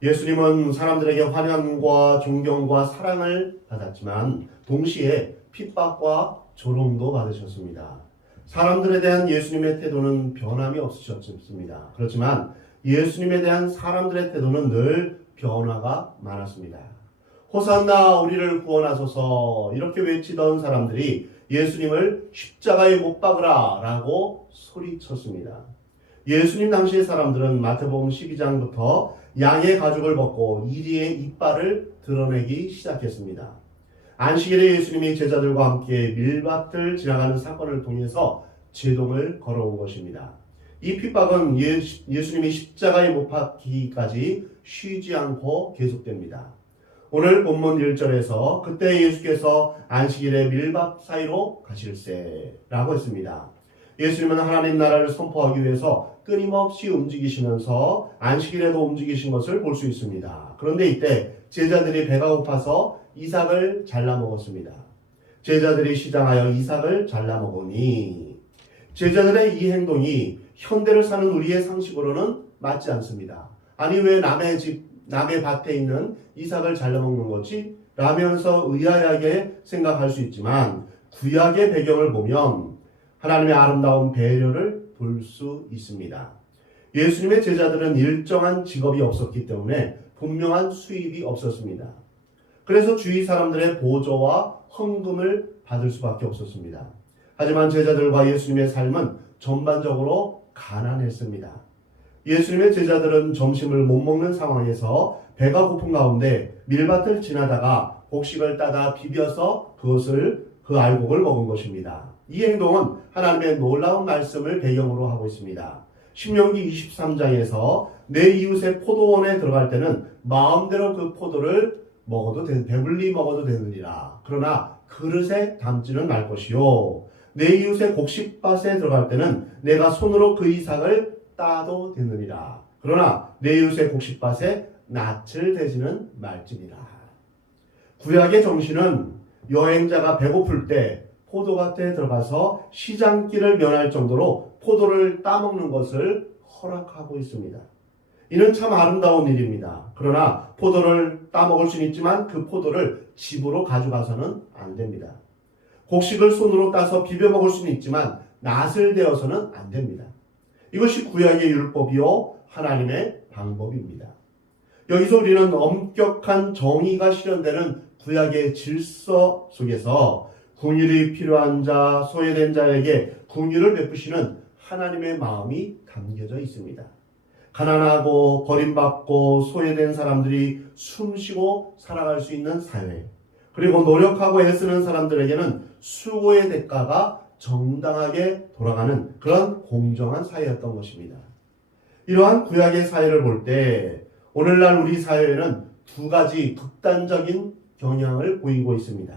예수님은 사람들에게 환영과 존경과 사랑을 받았지만 동시에 핍박과 조롱도 받으셨습니다. 사람들에 대한 예수님의 태도는 변함이 없으셨습니다. 그렇지만 예수님에 대한 사람들의 태도는 늘 변화가 많았습니다. 호산나 우리를 구원하소서 이렇게 외치던 사람들이 예수님을 십자가에 못 박으라 라고 소리쳤습니다. 예수님 당시의 사람들은 마태복음 12장부터 양의 가죽을 벗고 이리의 이빨을 드러내기 시작했습니다. 안식일에 예수님이 제자들과 함께 밀밭을 지나가는 사건을 통해서 제동을 걸어온 것입니다. 이 핍박은 예수님이 십자가에 못 박히기까지 쉬지 않고 계속됩니다. 오늘 본문 1절에서 그때 예수께서 안식일에 밀밭 사이로 가실세라고 했습니다. 예수님은 하나님 나라를 선포하기 위해서 끊임없이 움직이시면서 안식일에도 움직이신 것을 볼 수 있습니다. 그런데 이때 제자들이 배가 고파서 이삭을 잘라 먹었습니다. 제자들이 시장하여 이삭을 잘라 먹으니 제자들의 이 행동이 현대를 사는 우리의 상식으로는 맞지 않습니다. 아니 왜 남의 밭에 있는 이삭을 잘라 먹는 거지? 라면서 의아하게 생각할 수 있지만 구약의 배경을 보면 하나님의 아름다운 배려를 볼 수 있습니다. 예수님의 제자들은 일정한 직업이 없었기 때문에 분명한 수입이 없었습니다. 그래서 주위 사람들의 보조와 헌금을 받을 수밖에 없었습니다. 하지만 제자들과 예수님의 삶은 전반적으로 가난했습니다. 예수님의 제자들은 점심을 못 먹는 상황에서 배가 고픈 가운데 밀밭을 지나다가 곡식을 따다 비벼서 그 알곡을 먹은 것입니다. 이 행동은 하나님의 놀라운 말씀을 배경으로 하고 있습니다. 신명기 23장에서 내 이웃의 포도원에 들어갈 때는 마음대로 그 포도를 배불리 먹어도 되느니라. 그러나 그릇에 담지는 말 것이요. 내 이웃의 곡식밭에 들어갈 때는 내가 손으로 그 이삭을 따도 되느니라. 그러나 내 이웃의 곡식밭에 낯을 대지는 말지니라. 구약의 정신은 여행자가 배고플 때 포도밭에 들어가서 시장길을 면할 정도로 포도를 따먹는 것을 허락하고 있습니다. 이는 참 아름다운 일입니다. 그러나 포도를 따먹을 수는 있지만 그 포도를 집으로 가져가서는 안 됩니다. 곡식을 손으로 따서 비벼 먹을 수는 있지만 낫을 대어서는 안 됩니다. 이것이 구약의 율법이요 하나님의 방법입니다. 여기서 우리는 엄격한 정의가 실현되는 구약의 질서 속에서 긍휼이 필요한 자, 소외된 자에게 긍휼을 베푸시는 하나님의 마음이 담겨져 있습니다. 가난하고 버림받고 소외된 사람들이 숨쉬고 살아갈 수 있는 사회, 그리고 노력하고 애쓰는 사람들에게는 수고의 대가가 정당하게 돌아가는 그런 공정한 사회였던 것입니다. 이러한 구약의 사회를 볼 때 오늘날 우리 사회에는 두 가지 극단적인 경향을 보이고 있습니다.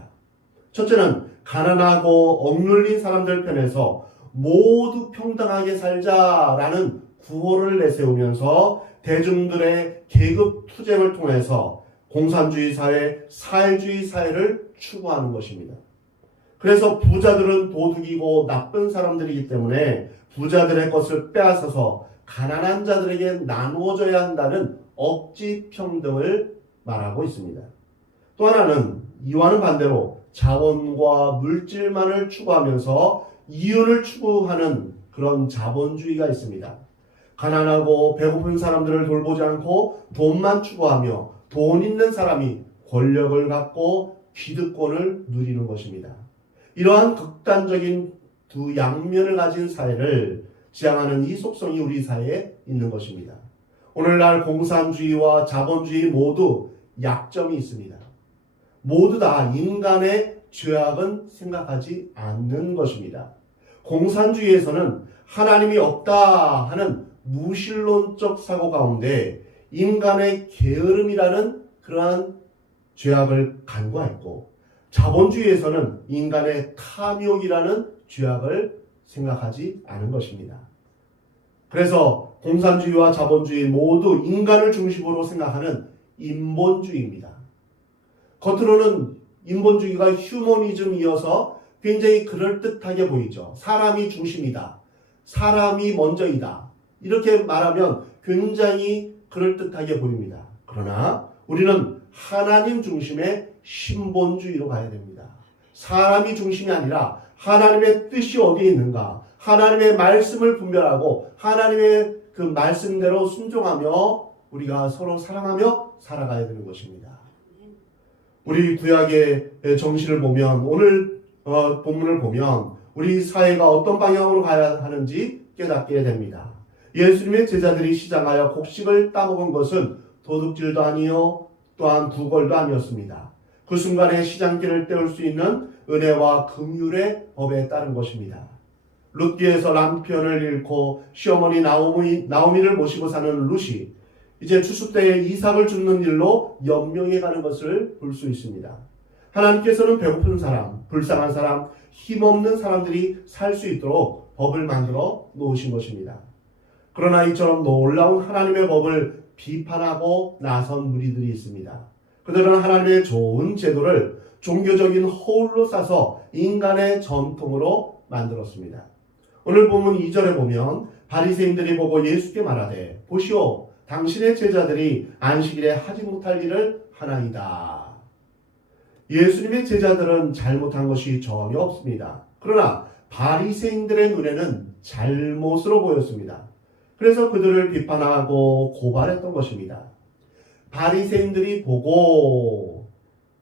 첫째는 가난하고 억눌린 사람들 편에서 모두 평등하게 살자라는 구호를 내세우면서 대중들의 계급 투쟁을 통해서 공산주의 사회, 사회주의 사회를 추구하는 것입니다. 그래서 부자들은 도둑이고 나쁜 사람들이기 때문에 부자들의 것을 빼앗아서 가난한 자들에게 나누어져야 한다는 억지 평등을 말하고 있습니다. 또 하나는 이와는 반대로 자원과 물질만을 추구하면서 이윤을 추구하는 그런 자본주의가 있습니다. 가난하고 배고픈 사람들을 돌보지 않고 돈만 추구하며 돈 있는 사람이 권력을 갖고 기득권을 누리는 것입니다. 이러한 극단적인 두 양면을 가진 사회를 지향하는 이 속성이 우리 사회에 있는 것입니다. 오늘날 공산주의와 자본주의 모두 약점이 있습니다. 모두 다 인간의 죄악은 생각하지 않는 것입니다. 공산주의에서는 하나님이 없다 하는 무신론적 사고 가운데 인간의 게으름이라는 그러한 죄악을 간과했고, 자본주의에서는 인간의 탐욕이라는 죄악을 생각하지 않은 것입니다. 그래서 공산주의와 자본주의 모두 인간을 중심으로 생각하는 인본주의입니다. 겉으로는 인본주의가 휴머니즘이어서 굉장히 그럴듯하게 보이죠. 사람이 중심이다. 사람이 먼저이다. 이렇게 말하면 굉장히 그럴듯하게 보입니다. 그러나 우리는 하나님 중심의 신본주의로 가야 됩니다. 사람이 중심이 아니라 하나님의 뜻이 어디에 있는가, 하나님의 말씀을 분별하고 하나님의 그 말씀대로 순종하며 우리가 서로 사랑하며 살아가야 되는 것입니다. 우리 구약의 정신을 보면, 오늘 본문을 보면 우리 사회가 어떤 방향으로 가야 하는지 깨닫게 됩니다. 예수님의 제자들이 시장하여 곡식을 따먹은 것은 도둑질도 아니요 또한 구걸도 아니었습니다. 그 순간에 시장길을 때울 수 있는 은혜와 긍휼의 법에 따른 것입니다. 룻기에서 남편을 잃고 시어머니 나오미를 모시고 사는 룻이 이제 추수 때에 이삭을 줍는 일로 연명해 가는 것을 볼 수 있습니다. 하나님께서는 배고픈 사람, 불쌍한 사람, 힘없는 사람들이 살 수 있도록 법을 만들어 놓으신 것입니다. 그러나 이처럼 놀라운 하나님의 법을 비판하고 나선 무리들이 있습니다. 그들은 하나님의 좋은 제도를 종교적인 허울로 싸서 인간의 전통으로 만들었습니다. 오늘 본문 2절에 보면 바리새인들이 보고 예수께 말하되 보시오 당신의 제자들이 안식일에 하지 못할 일을 하나이다. 예수님의 제자들은 잘못한 것이 전혀 없습니다. 그러나 바리새인들의 눈에는 잘못으로 보였습니다. 그래서 그들을 비판하고 고발했던 것입니다. 바리새인들이 보고,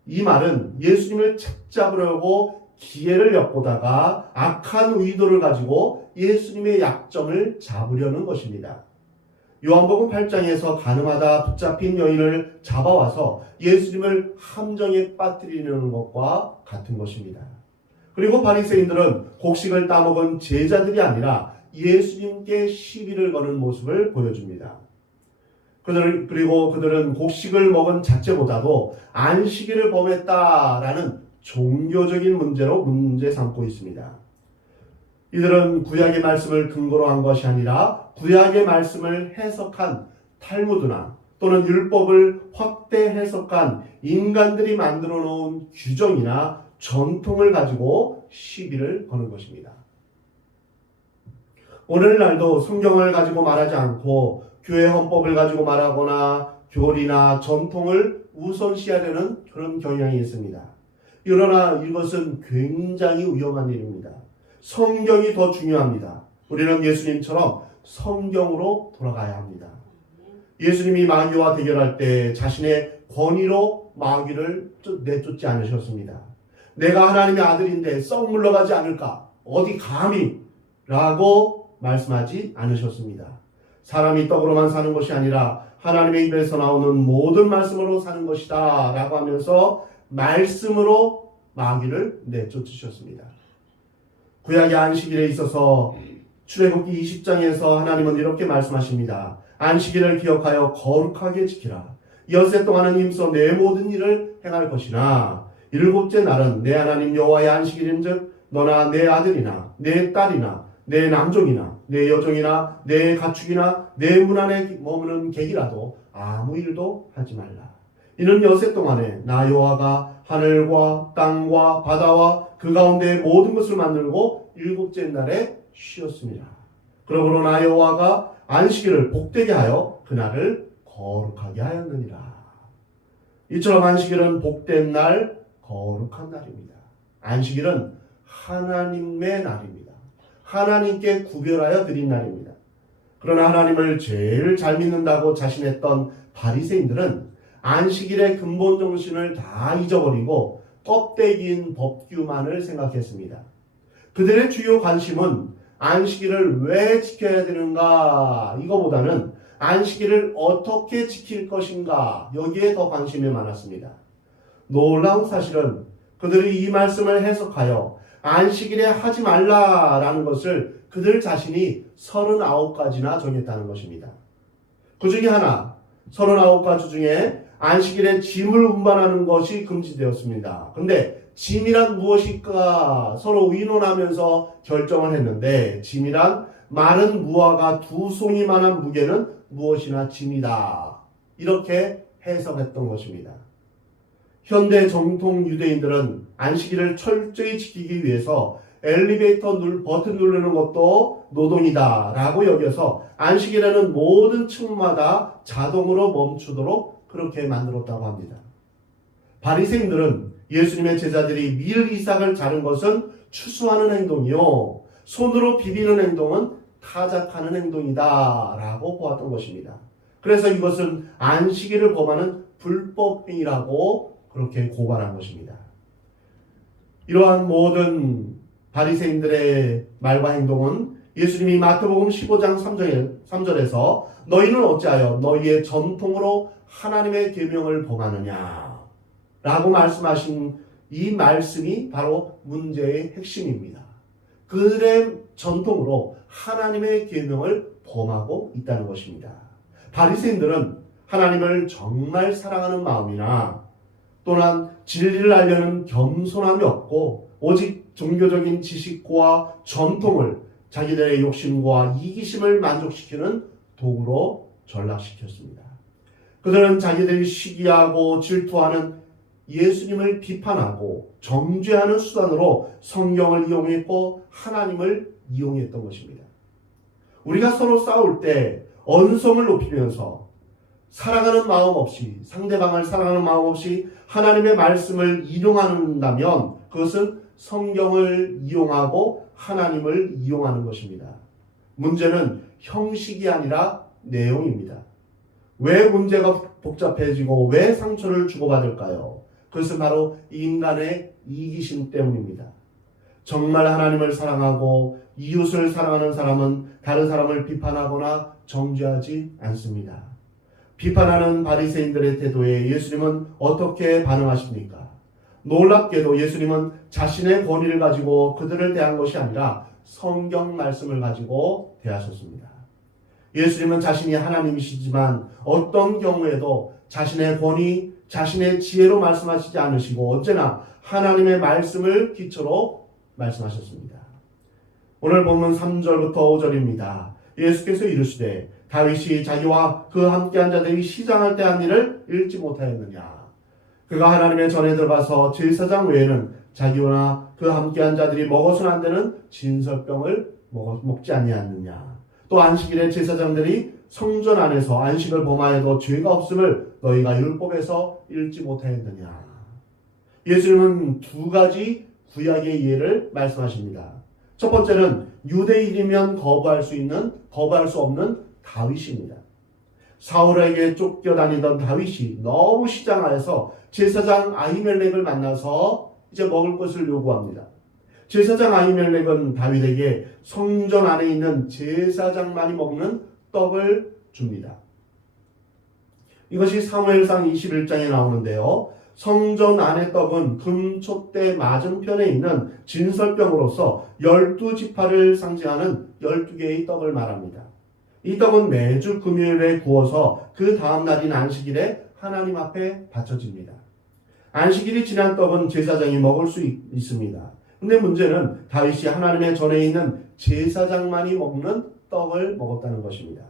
이 말은 예수님을 책잡으려고 기회를 엿보다가 악한 의도를 가지고 예수님의 약점을 잡으려는 것입니다. 요한복음 8장에서 가늠하다 붙잡힌 여인을 잡아와서 예수님을 함정에 빠뜨리는 것과 같은 것입니다. 그리고 바리새인들은 곡식을 따먹은 제자들이 아니라 예수님께 시비를 거는 모습을 보여줍니다. 그리고 그들은 곡식을 먹은 자체보다도 안식일을 범했다라는 종교적인 문제로 문제 삼고 있습니다. 이들은 구약의 말씀을 근거로 한 것이 아니라 구약의 말씀을 해석한 탈무드나 또는 율법을 확대 해석한 인간들이 만들어 놓은 규정이나 전통을 가지고 시비를 거는 것입니다. 오늘날도 성경을 가지고 말하지 않고 교회 헌법을 가지고 말하거나 교리나 전통을 우선시하려는 그런 경향이 있습니다. 그러나 이것은 굉장히 위험한 일입니다. 성경이 더 중요합니다. 우리는 예수님처럼 성경으로 돌아가야 합니다. 예수님이 마귀와 대결할 때 자신의 권위로 마귀를 내쫓지 않으셨습니다. 내가 하나님의 아들인데 썩 물러가지 않을까? 어디 감히? 라고 말씀하지 않으셨습니다. 사람이 떡으로만 사는 것이 아니라 하나님의 입에서 나오는 모든 말씀으로 사는 것이다 라고 하면서 말씀으로 마귀를 내쫓으셨습니다. 구약의 안식일에 있어서 출애굽기 20장에서 하나님은 이렇게 말씀하십니다. 안식일을 기억하여 거룩하게 지키라. 엿새 동안은 힘써 내 모든 일을 행할 것이나 일곱째 날은 내 하나님 여호와의 안식일인즉 너나 내 아들이나 내 딸이나 내 남종이나 내 여종이나 내 가축이나 내 문 안에 머무는 객이라도 아무 일도 하지 말라. 이는 엿새 동안에 나 여호와가 하늘과 땅과 바다와 그 가운데 모든 것을 만들고 일곱째 날에 쉬었습니다. 그러므로 나 여호와가 안식일을 복되게 하여 그날을 거룩하게 하였느니라. 이처럼 안식일은 복된 날, 거룩한 날입니다. 안식일은 하나님의 날입니다. 하나님께 구별하여 드린 날입니다. 그러나 하나님을 제일 잘 믿는다고 자신했던 바리새인들은 안식일의 근본 정신을 다 잊어버리고 껍데기인 법규만을 생각했습니다. 그들의 주요 관심은 안식일을 왜 지켜야 되는가 이거보다는 안식일을 어떻게 지킬 것인가 여기에 더 관심이 많았습니다. 놀라운 사실은 그들이 이 말씀을 해석하여 안식일에 하지 말라라는 것을 그들 자신이 39가지나 정했다는 것입니다. 그 중에 하나 39가지 중에 안식일에 짐을 운반하는 것이 금지되었습니다. 그런데 짐이란 무엇일까 서로 의논하면서 결정을 했는데 짐이란 마른 무화과 2송이만한 무게는 무엇이나 짐이다. 이렇게 해석했던 것입니다. 현대 정통 유대인들은 안식일을 철저히 지키기 위해서 엘리베이터 버튼 누르는 것도 노동이다 라고 여겨서 안식일에는 모든 층마다 자동으로 멈추도록 그렇게 만들었다고 합니다. 바리새인들은 예수님의 제자들이 밀 이삭을 자른 것은 추수하는 행동이요, 손으로 비비는 행동은 타작하는 행동이다 라고 보았던 것입니다. 그래서 이것은 안식일을 범하는 불법행위라고 그렇게 고발한 것입니다. 이러한 모든 바리새인들의 말과 행동은 예수님이 마태복음 15장 3절에서 너희는 어찌하여 너희의 전통으로 하나님의 계명을 범하느냐 라고 말씀하신 이 말씀이 바로 문제의 핵심입니다. 그들의 전통으로 하나님의 계명을 범하고 있다는 것입니다. 바리새인들은 하나님을 정말 사랑하는 마음이나 또는 진리를 알려는 겸손함이 없고 오직 종교적인 지식과 전통을 자기들의 욕심과 이기심을 만족시키는 도구로 전락시켰습니다. 그들은 자기들이 시기하고 질투하는 예수님을 비판하고 정죄하는 수단으로 성경을 이용했고 하나님을 이용했던 것입니다. 우리가 서로 싸울 때 언성을 높이면서 사랑하는 마음 없이, 상대방을 사랑하는 마음 없이 하나님의 말씀을 인용한다면 그것은 성경을 이용하고 하나님을 이용하는 것입니다. 문제는 형식이 아니라 내용입니다. 왜 문제가 복잡해지고 왜 상처를 주고받을까요? 그것은 바로 인간의 이기심 때문입니다. 정말 하나님을 사랑하고 이웃을 사랑하는 사람은 다른 사람을 비판하거나 정죄하지 않습니다. 비판하는 바리새인들의 태도에 예수님은 어떻게 반응하십니까? 놀랍게도 예수님은 자신의 권위를 가지고 그들을 대한 것이 아니라 성경 말씀을 가지고 대하셨습니다. 예수님은 자신이 하나님이시지만 어떤 경우에도 자신의 권위, 자신의 지혜로 말씀하시지 않으시고 언제나 하나님의 말씀을 기초로 말씀하셨습니다. 오늘 본문 3절부터 5절입니다. 예수께서 이르시되 다윗이 자기와 그 함께한 자들이 시장할 때 한 일을 읽지 못하였느냐. 그가 하나님의 전에 들어가서 제사장 외에는 자기와 그 함께한 자들이 먹어서는 안 되는 진설병을 먹지 아니하느냐. 또 안식일에 제사장들이 성전 안에서 안식을 범하여도 죄가 없음을 너희가 율법에서 읽지 못하였느냐. 예수님은 두 가지 구약의 예를 말씀하십니다. 첫 번째는 유대인이면 거부할 수 없는 다윗입니다. 사울에게 쫓겨다니던 다윗이 너무 시장하여서 제사장 아히멜렉을 만나서 이제 먹을 것을 요구합니다. 제사장 아히멜렉은 다윗에게 성전 안에 있는 제사장만이 먹는 떡을 줍니다. 이것이 사무엘상 21장에 나오는데요. 성전 안의 떡은 금촛대 맞은편에 있는 진설병으로서 12지파를 상징하는 12개의 떡을 말합니다. 이 떡은 매주 금요일에 구워서 그 다음 날인 안식일에 하나님 앞에 바쳐집니다. 안식일이 지난 떡은 제사장이 먹을 수 있습니다. 근데 문제는 다윗이 하나님의 전에 있는 제사장만이 먹는 떡을 먹었다는 것입니다.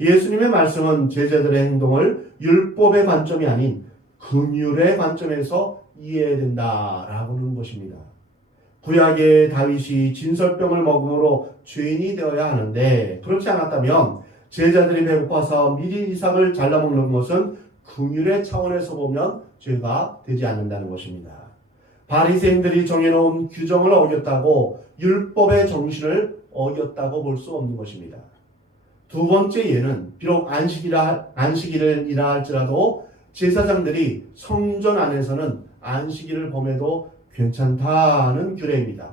예수님의 말씀은 제자들의 행동을 율법의 관점이 아닌 긍휼의 관점에서 이해해야 된다라고 하는 것입니다. 구약의 다윗이 진설병을 먹음으로 죄인이 되어야 하는데 그렇지 않았다면 제자들이 배고파서 미리 이삭을 잘라먹는 것은 긍휼의 차원에서 보면 죄가 되지 않는다는 것입니다. 바리새인들이 정해놓은 규정을 어겼다고 율법의 정신을 어겼다고 볼 수 없는 것입니다. 두 번째 예는 비록 안식일이라 할지라도 제사장들이 성전 안에서는 안식일을 범해도 괜찮다는 규례입니다.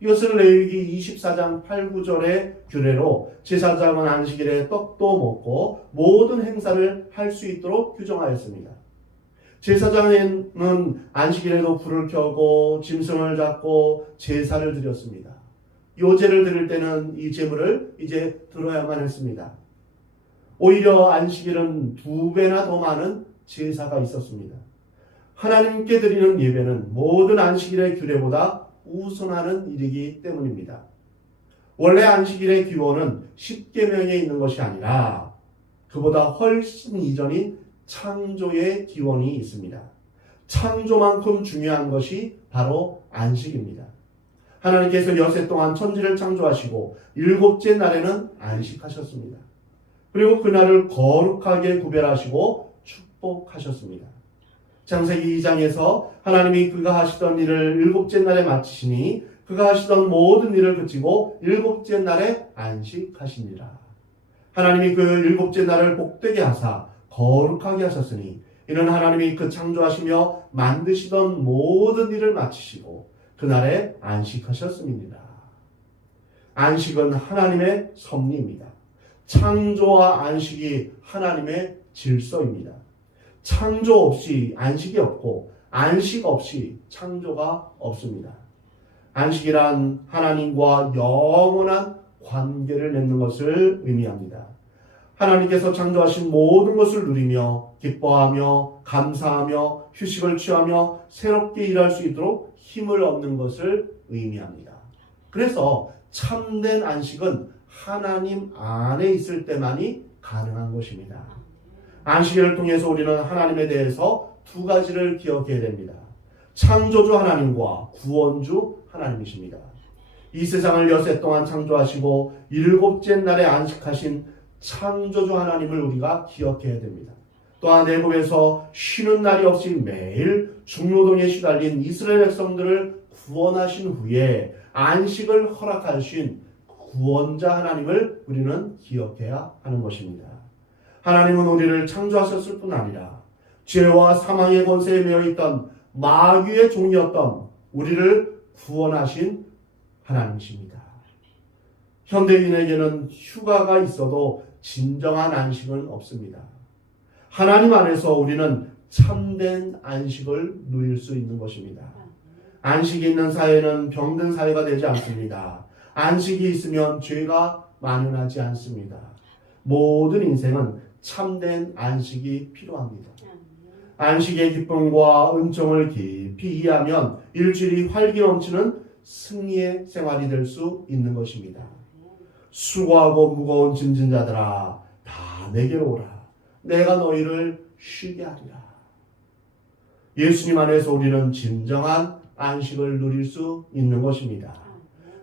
이것은 레위기 24장 8, 9절의 규례로 제사장은 안식일에 떡도 먹고 모든 행사를 할 수 있도록 규정하였습니다. 제사장은 안식일에도 불을 켜고 짐승을 잡고 제사를 드렸습니다. 요제를 드릴 때는 이 제물을 이제 들어야만 했습니다. 오히려 안식일은 2배나 더 많은 제사가 있었습니다. 하나님께 드리는 예배는 모든 안식일의 규례보다 우선하는 일이기 때문입니다. 원래 안식일의 기원은 십계명에 있는 것이 아니라 그보다 훨씬 이전인 창조의 기원이 있습니다. 창조만큼 중요한 것이 바로 안식입니다. 하나님께서 여세 동안 천지를 창조하시고 7째 날에는 안식하셨습니다. 그리고 그날을 거룩하게 구별하시고 축복하셨습니다. 창세기 2장에서 하나님이 그가 하시던 일을 일곱째 날에 마치시니 그가 하시던 모든 일을 그치고 일곱째 날에 안식하시니라. 하나님이 그 일곱째 날을 복되게 하사 거룩하게 하셨으니 이는 하나님이 그 창조하시며 만드시던 모든 일을 마치시고 그날에 안식하셨음이니라. 안식은 하나님의 섭리입니다. 창조와 안식이 하나님의 질서입니다. 창조 없이 안식이 없고 안식 없이 창조가 없습니다. 안식이란 하나님과 영원한 관계를 맺는 것을 의미합니다. 하나님께서 창조하신 모든 것을 누리며 기뻐하며 감사하며 휴식을 취하며 새롭게 일할 수 있도록 힘을 얻는 것을 의미합니다. 그래서 참된 안식은 하나님 안에 있을 때만이 가능한 것입니다. 안식일을 통해서 우리는 하나님에 대해서 두 가지를 기억해야 됩니다. 창조주 하나님과 구원주 하나님이십니다. 이 세상을 여세 동안 창조하시고 일곱째 날에 안식하신 창조주 하나님을 우리가 기억해야 됩니다. 또한 애굽에서 쉬는 날이 없이 매일 중노동에 시달린 이스라엘 백성들을 구원하신 후에 안식을 허락하신 구원자 하나님을 우리는 기억해야 하는 것입니다. 하나님은 우리를 창조하셨을 뿐 아니라 죄와 사망의 권세에 매여있던 마귀의 종이었던 우리를 구원하신 하나님이십니다. 현대인에게는 휴가가 있어도 진정한 안식은 없습니다. 하나님 안에서 우리는 참된 안식을 누릴 수 있는 것입니다. 안식이 있는 사회는 병든 사회가 되지 않습니다. 안식이 있으면 죄가 만연하지 않습니다. 모든 인생은 참된 안식이 필요합니다. 안식의 기쁨과 은총을 깊이 이해하면 일주일이 활기 넘치는 승리의 생활이 될 수 있는 것입니다. 수고하고 무거운 짐진 자들아 다 내게로 오라. 내가 너희를 쉬게 하리라. 예수님 안에서 우리는 진정한 안식을 누릴 수 있는 것입니다.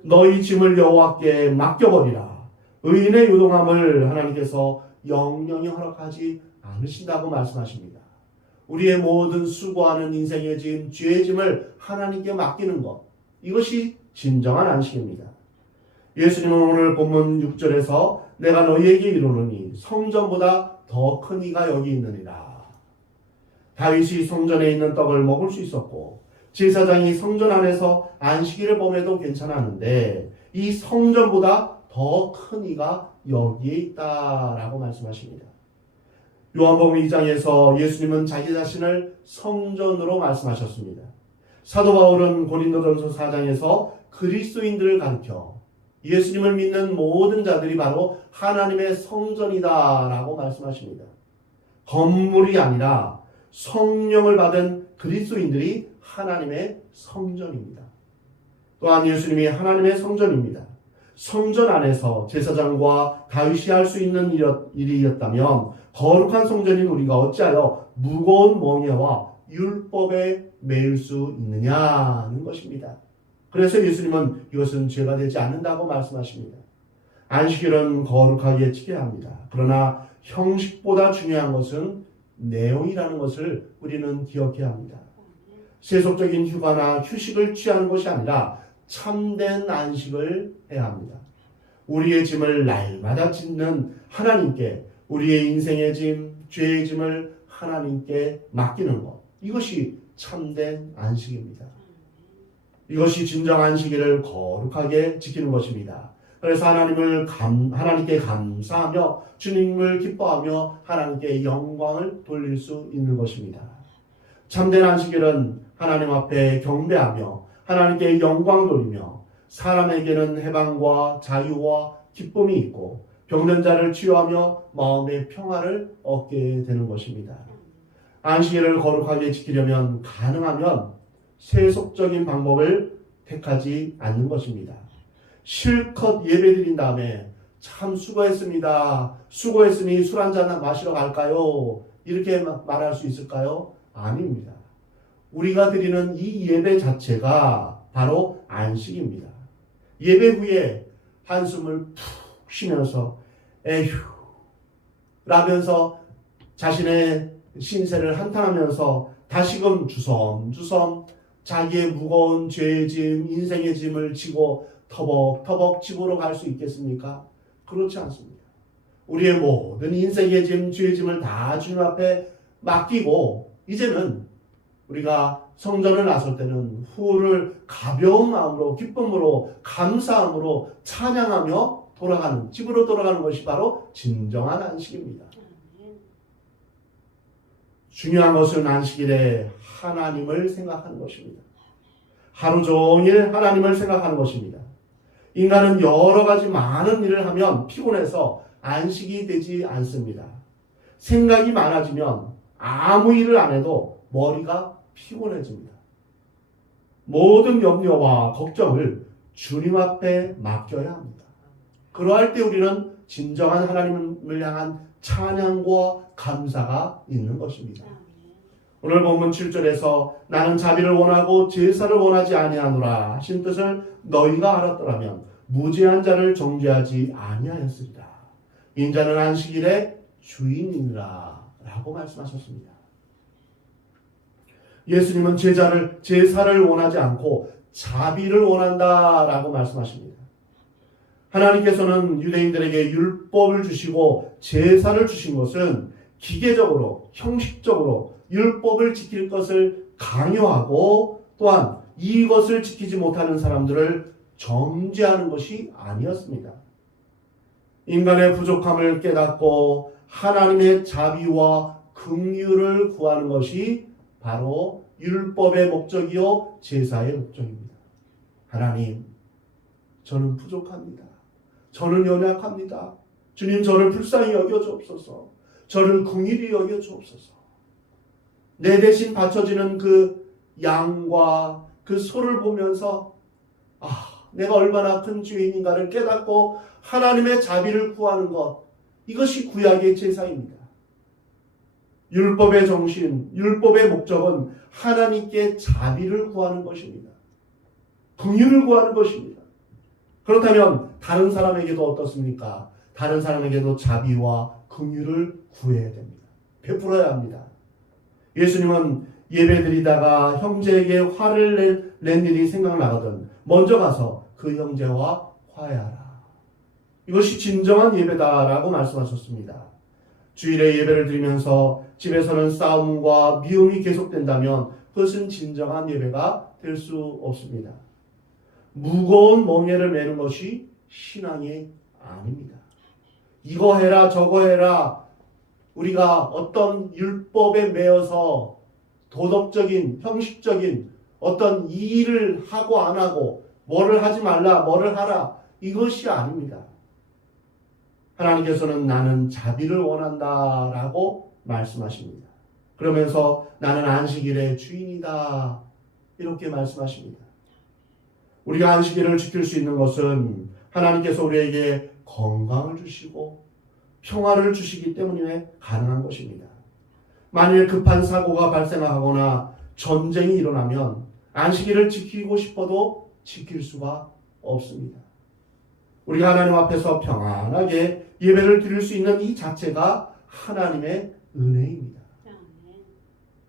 너희 짐을 여호와께 맡겨버리라. 의인의 요동함을 하나님께서 영영히 허락하지 않으신다고 말씀하십니다. 우리의 모든 수고하는 인생의 짐, 죄의 짐을 하나님께 맡기는 것, 이것이 진정한 안식입니다. 예수님은 오늘 본문 6절에서 내가 너희에게 이르노니 성전보다 더 큰 이가 여기 있느니라. 다윗이 성전에 있는 떡을 먹을 수 있었고 제사장이 성전 안에서 안식일을 범해도 괜찮았는데 이 성전보다 더 큰 이가 여기에 있다라고 말씀하십니다. 요한복음 2장에서 예수님은 자기 자신을 성전으로 말씀하셨습니다. 사도 바울은 고린도전서 4장에서 그리스도인들을 가르쳐 예수님을 믿는 모든 자들이 바로 하나님의 성전이다라고 말씀하십니다. 건물이 아니라 성령을 받은 그리스도인들이 하나님의 성전입니다. 또한 예수님이 하나님의 성전입니다. 성전 안에서 제사장과 다윗이 할 수 있는 일이었다면 거룩한 성전인 우리가 어찌하여 무거운 멍에와 율법에 매일 수 있느냐는 것입니다. 그래서 예수님은 이것은 죄가 되지 않는다고 말씀하십니다. 안식일은 거룩하게 지켜야 합니다. 그러나 형식보다 중요한 것은 내용이라는 것을 우리는 기억해야 합니다. 세속적인 휴가나 휴식을 취하는 것이 아니라 참된 안식을 해야 합니다. 우리의 짐을 날마다 짓는 하나님께 우리의 인생의 짐, 죄의 짐을 하나님께 맡기는 것, 이것이 참된 안식입니다. 이것이 진정 안식일을 거룩하게 지키는 것입니다. 그래서 하나님께 감사하며 주님을 기뻐하며 하나님께 영광을 돌릴 수 있는 것입니다. 참된 안식일은 하나님 앞에 경배하며 하나님께 영광 돌리며 사람에게는 해방과 자유와 기쁨이 있고 병든 자를 치유하며 마음의 평화를 얻게 되는 것입니다. 안식일을 거룩하게 지키려면 가능하면 세속적인 방법을 택하지 않는 것입니다. 실컷 예배드린 다음에 참 수고했습니다. 수고했으니 술 한잔 마시러 갈까요? 이렇게 말할 수 있을까요? 아닙니다. 우리가 드리는 이 예배 자체가 바로 안식입니다. 예배 후에 한숨을 푹 쉬면서 에휴 라면서 자신의 신세를 한탄하면서 다시금 주섬주섬 자기의 무거운 죄의 짐, 인생의 짐을 지고 터벅터벅 집으로 갈 수 있겠습니까? 그렇지 않습니다. 우리의 모든 인생의 짐, 죄의 짐을 다 주님 앞에 맡기고 이제는 우리가 성전을 나설 때는 후를 가벼운 마음으로 기쁨으로 감사함으로 찬양하며 집으로 돌아가는 것이 바로 진정한 안식입니다. 중요한 것은 안식일에 하나님을 생각하는 것입니다. 하루 종일 하나님을 생각하는 것입니다. 인간은 여러 가지 많은 일을 하면 피곤해서 안식이 되지 않습니다. 생각이 많아지면 아무 일을 안 해도 머리가 피곤해집니다. 모든 염려와 걱정을 주님 앞에 맡겨야 합니다. 그러할 때 우리는 진정한 하나님을 향한 찬양과 감사가 있는 것입니다. 오늘 본문 7절에서 나는 자비를 원하고 제사를 원하지 아니하노라 하신 뜻을 너희가 알았더라면 무죄한 자를 정죄하지 아니하였으리라. 인자는 안식일의 주인이니라 라고 말씀하셨습니다. 예수님은 제사를 원하지 않고 자비를 원한다라고 말씀하십니다. 하나님께서는 유대인들에게 율법을 주시고 제사를 주신 것은 기계적으로, 형식적으로 율법을 지킬 것을 강요하고 또한 이것을 지키지 못하는 사람들을 정죄하는 것이 아니었습니다. 인간의 부족함을 깨닫고 하나님의 자비와 긍휼을 구하는 것이 바로 율법의 목적이요 제사의 목적입니다. 하나님, 저는 부족합니다. 저는 연약합니다. 주님, 저를 불쌍히 여겨주옵소서. 저를 긍휼히 여겨주옵소서. 내 대신 바쳐지는 그 양과 그 소를 보면서 내가 얼마나 큰 죄인인가를 깨닫고 하나님의 자비를 구하는 것, 이것이 구약의 제사입니다. 율법의 정신, 율법의 목적은 하나님께 자비를 구하는 것입니다. 긍휼을 구하는 것입니다. 그렇다면 다른 사람에게도 어떻습니까? 다른 사람에게도 자비와 긍휼을 구해야 됩니다. 베풀어야 합니다. 예수님은 예배드리다가 형제에게 화를 낸 일이 생각나거든 먼저 가서 그 형제와 화해하라. 이것이 진정한 예배다라고 말씀하셨습니다. 주일에 예배를 드리면서 집에서는 싸움과 미움이 계속된다면 그것은 진정한 예배가 될 수 없습니다. 무거운 멍에를 메는 것이 신앙이 아닙니다. 이거 해라 저거 해라, 우리가 어떤 율법에 매여서 도덕적인 형식적인 어떤 일을 하고 안 하고 뭐를 하지 말라 뭐를 하라, 이것이 아닙니다. 하나님께서는 나는 자비를 원한다라고 말씀하십니다. 그러면서 나는 안식일의 주인이다 이렇게 말씀하십니다. 우리가 안식일을 지킬 수 있는 것은 하나님께서 우리에게 건강을 주시고 평화를 주시기 때문에 가능한 것입니다. 만일 급한 사고가 발생하거나 전쟁이 일어나면 안식일을 지키고 싶어도 지킬 수가 없습니다. 우리가 하나님 앞에서 평안하게 예배를 드릴 수 있는 이 자체가 하나님의 은혜입니다.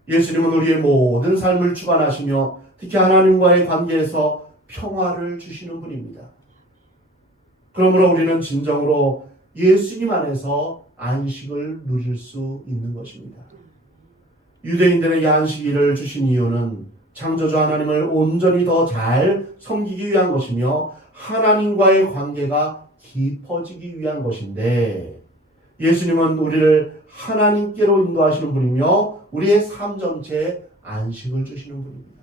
예수님은 우리의 모든 삶을 주관하시며 특히 하나님과의 관계에서 평화를 주시는 분입니다. 그러므로 우리는 진정으로 예수님 안에서 안식을 누릴 수 있는 것입니다. 유대인들에게 안식일을 주신 이유는 창조주 하나님을 온전히 더 잘 섬기기 위한 것이며 하나님과의 관계가 깊어지기 위한 것인데, 예수님은 우리를 하나님께로 인도하시는 분이며 우리의 삶 전체에 안식을 주시는 분입니다.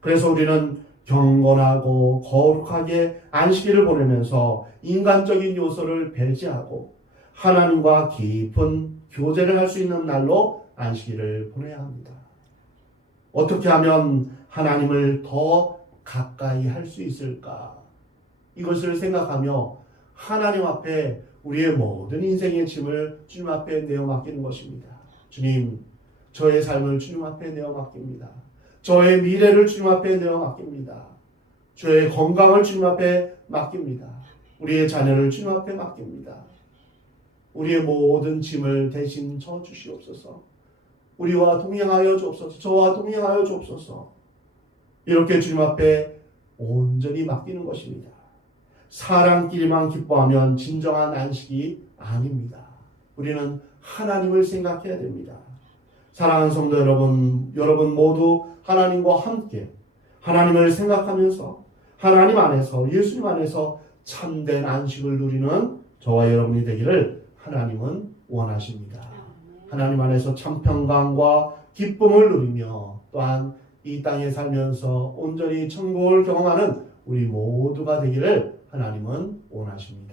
그래서 우리는 경건하고 거룩하게 안식일을 보내면서 인간적인 요소를 배제하고 하나님과 깊은 교제를 할 수 있는 날로 안식일을 보내야 합니다. 어떻게 하면 하나님을 더 가까이 할 수 있을까? 이것을 생각하며 하나님 앞에 우리의 모든 인생의 짐을 주님 앞에 내어 맡기는 것입니다. 주님, 저의 삶을 주님 앞에 내어 맡깁니다. 저의 미래를 주님 앞에 내어 맡깁니다. 저의 건강을 주님 앞에 맡깁니다. 우리의 자녀를 주님 앞에 맡깁니다. 우리의 모든 짐을 대신 져 주시옵소서. 우리와 동행하여 주옵소서. 저와 동행하여 주옵소서. 이렇게 주님 앞에 온전히 맡기는 것입니다. 사람끼리만 기뻐하면 진정한 안식이 아닙니다. 우리는 하나님을 생각해야 됩니다. 사랑하는 성도 여러분, 여러분 모두 하나님과 함께 하나님을 생각하면서 하나님 안에서, 예수님 안에서 참된 안식을 누리는 저와 여러분이 되기를 하나님은 원하십니다. 하나님 안에서 참 평강과 기쁨을 누리며 또한 이 땅에 살면서 온전히 천국을 경험하는 우리 모두가 되기를 하나님은 원하십니다.